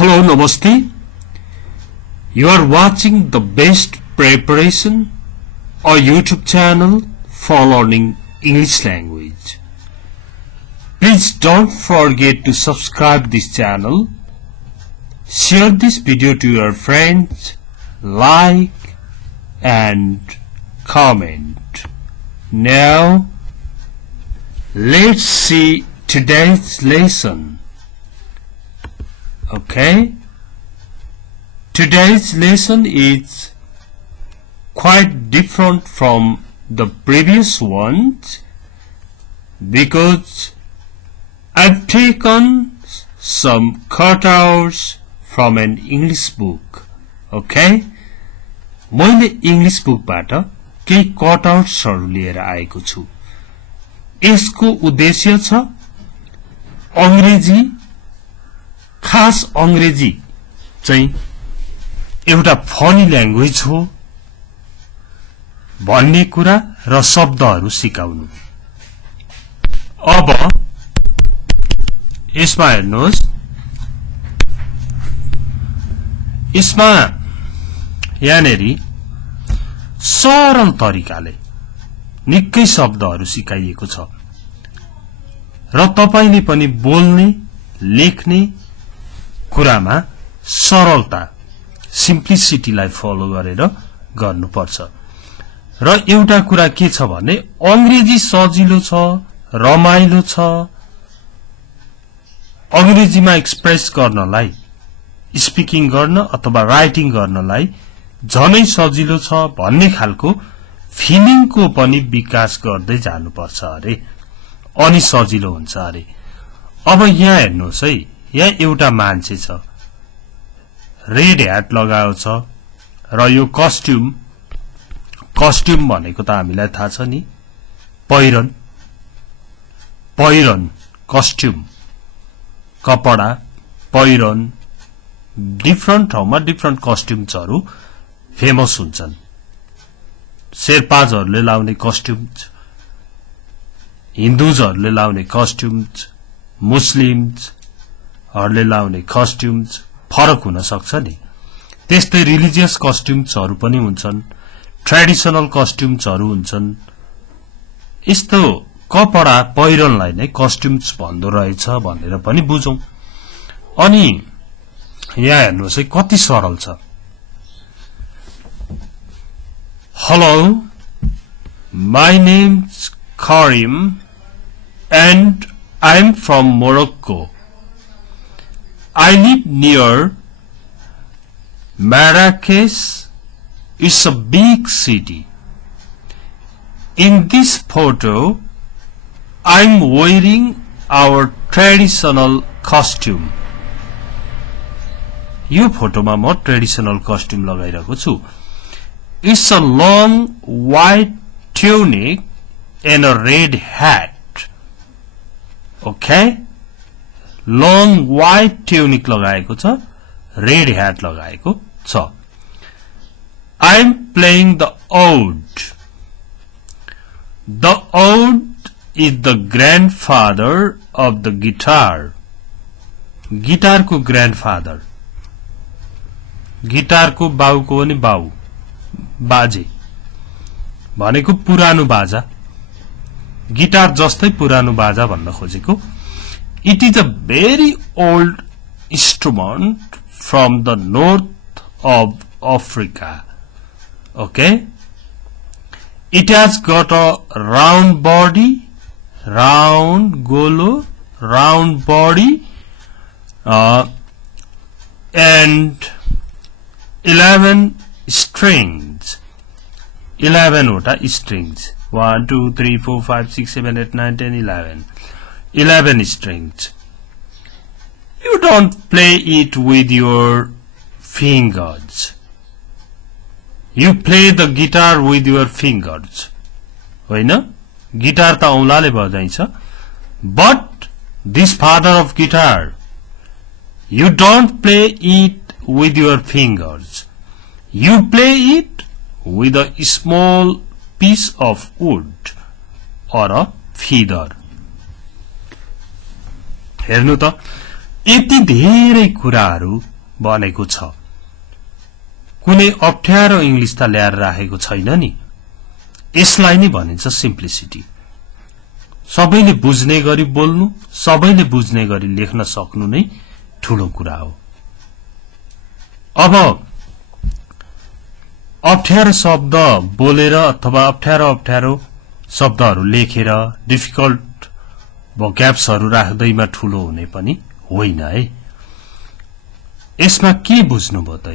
Hello, Namaste. You are watching the best preparation or YouTube channel for learning English language. Please don't forget to subscribe this channel, share this video to your friends, like and comment. Now, let's see today's lesson. Okay, today's lesson is quite different from the previous ones because I've taken some cutouts from an English book. Okay, मैले English बुकबाट केही कटआउट्सहरु लिएर आएको छु। यसको उद्देश्य छ अंग्रेजी, खास अंग्रेजी चाहिँ एउटा फनी ल्याङ्ग्वेज हो भन्ने कुरा र शब्दहरु सिकाउनु। अब यसमा हेर्नुहोस्, यसमा यानेरी सरल तरिकाले निकै शब्दहरु सिकाइएको छ र तपाईले पनि बोल्ने, लेख्ने कुरामा सरलता, सिम्प्लिसिटीलाई फलो गरेर गर्नुपर्छ। र एउटा कुरा के छ भने अंग्रेजी सजिलो छ, रमाइलो छ। अंग्रेजीमा एक्सप्रेस गर्नलाई, स्पीकिङ गर्न अथवा राइटिङ गर्नलाई झनै सजिलो छ भन्ने खालको फिलिङको पनि विकास गर्दै जानुपर्छ अरे, अनि सजिलो हुन्छ अरे। अब यहाँ हेर्नुहोस् है, यहाँ एउटा मान्छे छ, रेड ह्याट लगाएको छ र यो कस्ट्युम भनेको त हामीलाई थाहा छ नि, पहिरन कस्ट्युम, कपडा, पहिरन। डिफरेन्ट ठाउँमा डिफरेन्ट कस्ट्युम्सहरु फेमस हुन्छन्। शेर्पाजहरुले लाउने कस्ट्युम्स, हिन्दूजहरुले लाउने कस्ट्युम्स, मुस्लिम्सहरुले लाउने कस्ट्युम्स फरक हुन सक्छ नि। त्यस्तै रिलिजियस कस्ट्युम्सहरु पनि हुन्छन्, ट्रेडिशनल कस्ट्युम्सहरु हुन्छन्। यस्तो कपडा पहिरनलाई नै कस्ट्युम्स भन्दो रहेछ भनेर पनि बुझौं। अनि यहाँ हेर्नुहोस् है कति सरल छ। Hello, my name's Karim and I'm from Morocco. I live near Marrakesh. It's a big city. In this photo, I'm wearing our traditional costume. यो फोटोमा म ट्रेडिशनल कस्ट्युम लगाइरहेको छु। It's a long white tunic and a red hat. Okay? Long white tunic लगाएको छ, red hat लगाएको छ। I'm playing the oud. The oud is the grandfather of the guitar. Guitar को ग्रैंडफादर, गिटार को बाउ को पनि बाउ, बाजे भनेको पुरानो बाजा, गिटार जस्तै पुरानो बाजा भन्न खोजेको। It is a very old instrument from the north of Africa. Okay? It has got a round body, round golo, round body, and 11 strings. 11 वटा strings. 1, 2, 3, 4, 5, 6, 7, 8, 9, 10, 11. 11 strings. You don't play it with your fingers. You play the guitar with your fingers. होइन? Guitar त औंलाले बजाइन्छ। But this father of guitar, you don't play it with your fingers. You play it with a small piece of wood or a feather. हेर्नु त यति धेरै कुराहरू भनेको छ कुनै अप्ठ्यारो इंग्लिश त ल्याएर राखेको छैन नि यसलाई नै भनिन्छ सिम्प्लिसिटी सबैले बुझ्ने गरी बोल्नु सबैले बुझ्ने गरी लेख्न सक्नु नै ठूलो कुरा हो अब अप्ठ्यारो शब्द बोलेर अथवा अप्ठ्यारो शब्दहरू लेखेर डिफिकल्ट भोक्याब्सहरू राख्दैमा ठूलो हुने पनि होइन है यसमा के बुझ्नुभयो त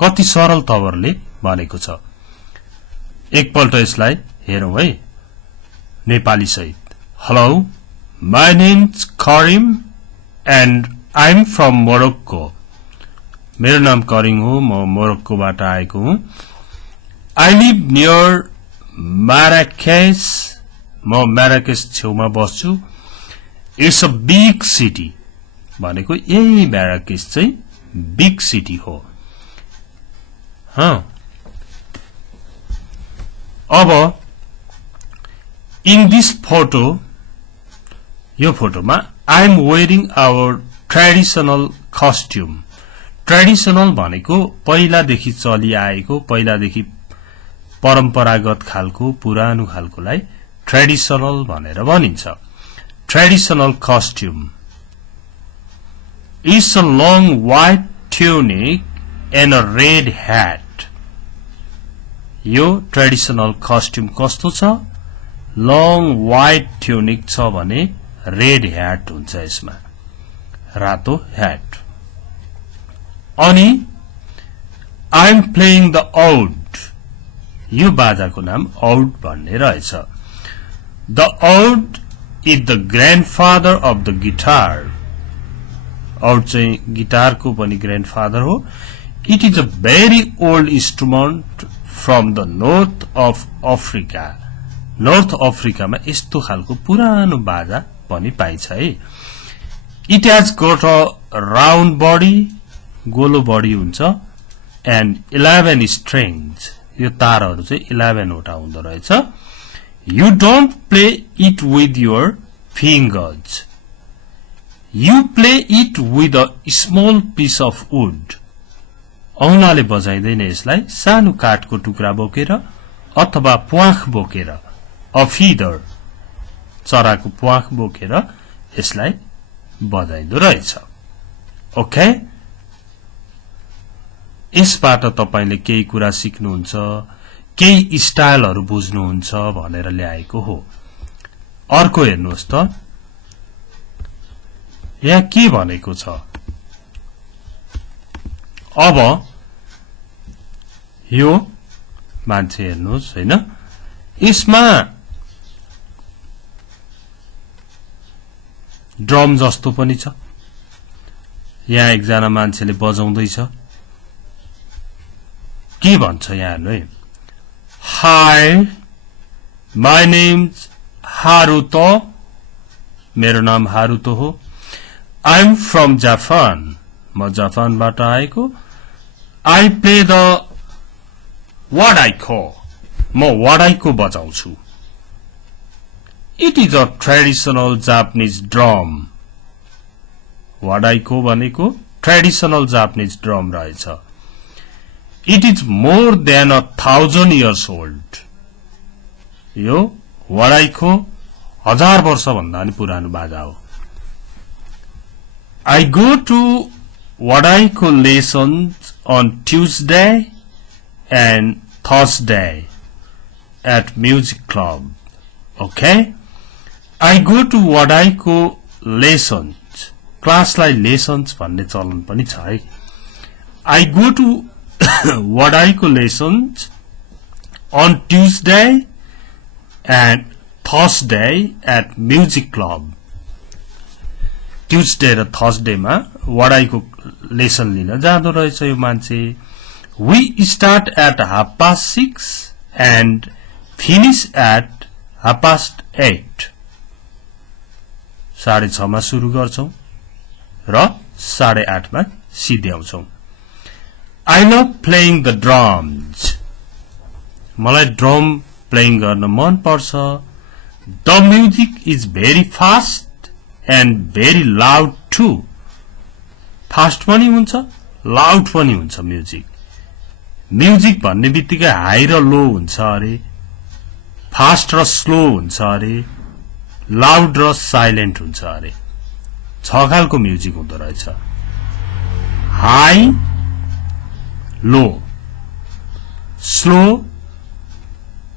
कति सरल तवरले भनेको छ एकपल्ट यसलाई हेरौं है नेपाली सहित hello my name is Karim and I am from Morocco मेरो नाम करिम हो म मोरक्कोबाट आएको हुँ आई लिभ नियर माराकेस म माराकेस छेउमा बस्छु इट्स अ बिग सिटी भनेको यही माराकेस चाहिँ बिग सिटी हो अब इन दिस फोटो यो फोटोमा I am wearing our traditional costume traditional भनेको पहिलादेखि चलिआएको पहिलादेखि परम्परागत खालको पुरानो खालकोलाई ट्रेडिशनल भनेर भनिन्छ traditional costume is a long white tunic and a red hat यो ट्रेडिशनल कस्ट्युम कस्तो छ लङ व्हाइट ट्यूनिक छ भने रेड ह्याट हुन्छ यसमा रातो ह्याट अनि I am playing the oud यो बाजाको नाम आउड भन्ने रहेछ the oud is the grandfather of the guitar oud चाहिँ गिटारको पनि ग्रान्डफादर हो it is a very old instrument from the north of Africa north अफ्रिकामा यस्तो खालको पुरानो बाजा पनि पाइन्छ है it has got a round body गोलो बडी हुन्छ एन्ड 11 स्ट्रिङ्स यो तारहरू चाहिँ 11 वटा हुँदो रहेछ you don't play it with your fingers you play it with a small piece of wood औंलाले बजाइदैन यसलाई सानो काठको टुक्रा बोकेर अथवा प्वाख बोकेर अ फिदर चराको प्वाख बोकेर यसलाई बजाइदो रहेछ ओके यसबाट तपाईले केही कुरा सिक्नुहुन्छ केही स्टाइलहरु बुझ्नुहुन्छ भनेर ल्याएको हो अर्को हेर्नुहोस् त यहाँ के भनेको छ अब यो मान्छे हेर्नुहोस् हैन यसमा ड्रम जस्तो पनि छ यहाँ एकजना मान्छेले बजाउँदैछ के भन्छ यहाँ हेर्नु है हाय माय नेम हारुतो मेरो नाम हारुतो हो आई एम फ्रम जापान म जापानबाट आएको आई प्ले द वाडाइको म वाडाइको बजाउँछु it is a traditional Japanese drum वाडाइको भनेको ट्रेडिशनल जापानीज ड्रम रहेछ it is more than 1000 years old यो वाडाइको 1000 वर्ष भन्दा नि पुरानो बाजा हो I go to Wadaiko lessons on Tuesday and Thursday at music club. Okay? I go to Wadaiko lessons. Class like lessons भन्ने चलन पनि छ है. I go to Wadaiko lessons on Tuesday and Thursday at music club. Tuesday र Thursday मा वडाइको lesson लिन जाँदो रहेछ यो मान्छे we start at 6:30 and finish at 8:30 6:30 मा सुरु गर्छौं र 8:30 मा सिध्याउँछौं I love playing the drums मलाई ड्रम प्लेइङ गर्न मन पर्छ the music is very fast and very loud too fast पनि हुन्छ लाउड पनि हुन्छ म्युजिक म्युजिक भन्ने बित्तिकै हाई र लो हुन्छ अरे फास्ट र स्लो हुन्छ अरे लाउड र साइलेन्ट हुन्छ अरे छ खालको म्युजिक हुँदो रहेछ high low slow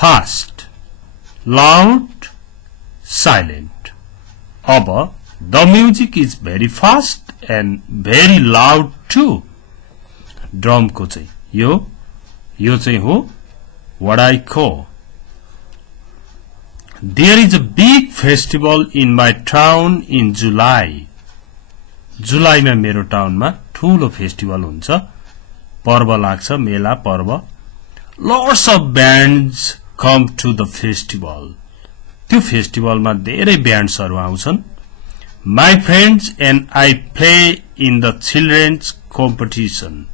fast loud silent अब the music is very fast and very loud too drum को चाहिँ यो चाहिँ हो what I call there is a big festival in my town in July जुलाईमा मेरो टाउनमा ठूलो फेस्टिभल हुन्छ पर्व लाग्छ मेला पर्व lots of bands come to the festival त्यो फेस्टिभलमा धेरै ब्यान्ड्सहरु आउँछन् my friends and I play in the children's competition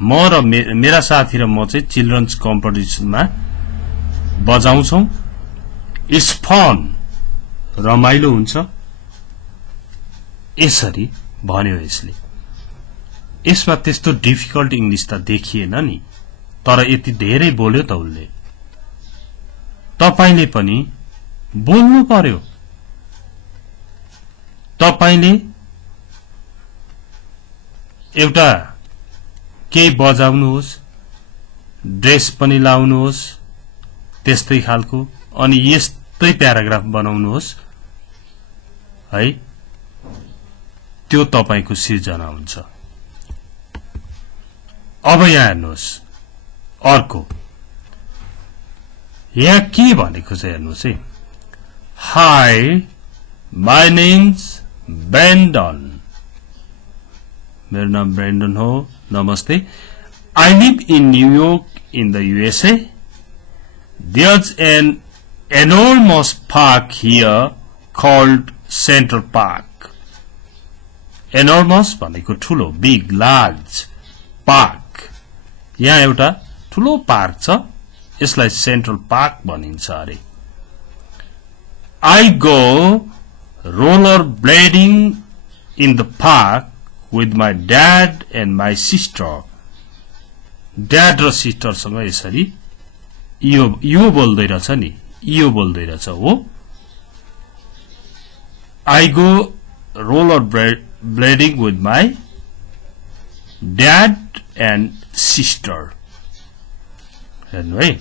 म र मेरा साथी र म चाहिँ चिल्ड्रन्स कम्पिटिसनमा बजाउँछौं इट्स फन रमाइलो हुन्छ यसरी भन्यो यसले यसमा त्यस्तो डिफिकल्ट इंग्लिश त देखिएन नि तर यति धेरै बोल्यो त उले तपाईले पनि बोल्नु पर्यो तपाईले एउटा केही बजाउनुहोस् ड्रेस पनि लाउनुहोस् त्यस्तै खालको अनि यस्तै प्याराग्राफ बनाउनुहोस् है त्यो तपाईको सिर्जना हुन्छ अब यहाँ हेर्नुहोस् अर्को यहाँ के भनेको छ हेर्नुहोस् है हाई माय नेम्स ब्रेन्डन मेरो नाम ब्रेन्डन हो नमस्ते I live in New York in the USA there's an enormous park here called Central Park enormous भनेको ठूलो big large park यहाँ एउटा ठूलो पार्क छ यसलाई सेन्ट्रल पार्क भनिन्छ अरे I go rollerblading in the park with my dad and my sister dad र sister सँग यसरी यो बोल्दै रहेछ नि यो बोल्दै रहेछ हो I go rollerblading with my dad and sister हेर्नु है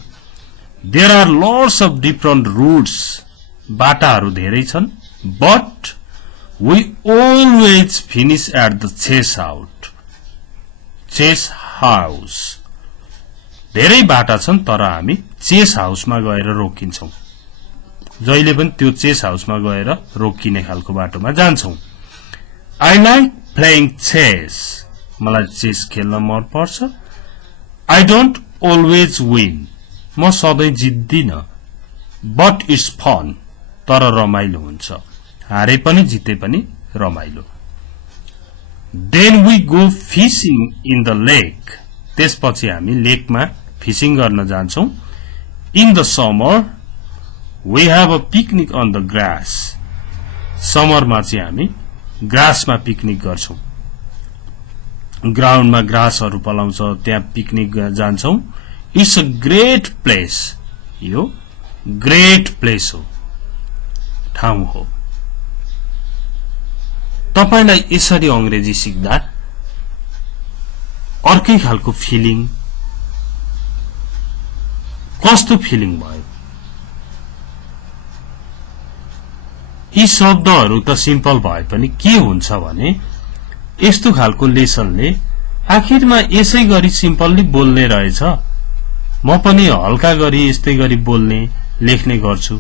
there are lots of different routes बाटाहरु धेरै छन् but we always finish at the chess house धेरै बाटा छन् तर हामी चेस हाउसमा गएर रोकिन्छौं जहिले पनि त्यो चेस हाउसमा गएर रोकिने खालको बाटोमा जान्छौं I like playing chess मलाई चेस खेल्न मन पर्छ I don't always win म सधैं जित्दिन but it's fun तर रमाइलो हुन्छ हारे पनि जिते पनि रमाइलो Then we go fishing in the lake त्यसपछि हामी लेकमा फिशिङ गर्न जान्छौं In the summer we have a picnic on the grass समरमा चाहिँ हामी ग्रासमा पिकनिक गर्छौं ग्राउन्डमा ग्रासहरु पलाउँछ त्यहाँ पिकनिक जान्छौं It's a great place यो ग्रेट प्लेस हो ठाउँ हो तपाईलाई यसरी अंग्रेजी सिक्दा अर्कै खालको फिलिङ कस्तो फिलिङ भयो यी शब्दहरु त सिम्पल भए पनि के हुन्छ भने यस्तो खालको लेसनले आखिरमा यसै गरी सिम्पली बोल्ने रहेछ म पनि हल्का गरी यस्तै गरी बोल्ने लेख्ने गर्छु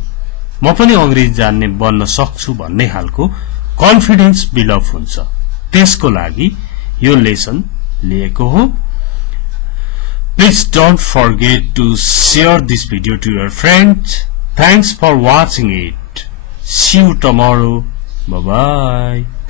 म पनि अंग्रेजी जान्ने बन्न सक्छु भन्ने खालको कन्फिडेन्स बिल्डअप हुन्छ त्यसको लागि यो लेसन लिएको हो Please don't forget to share this video to your friends. Thanks for watching it. See you tomorrow. Bye bye.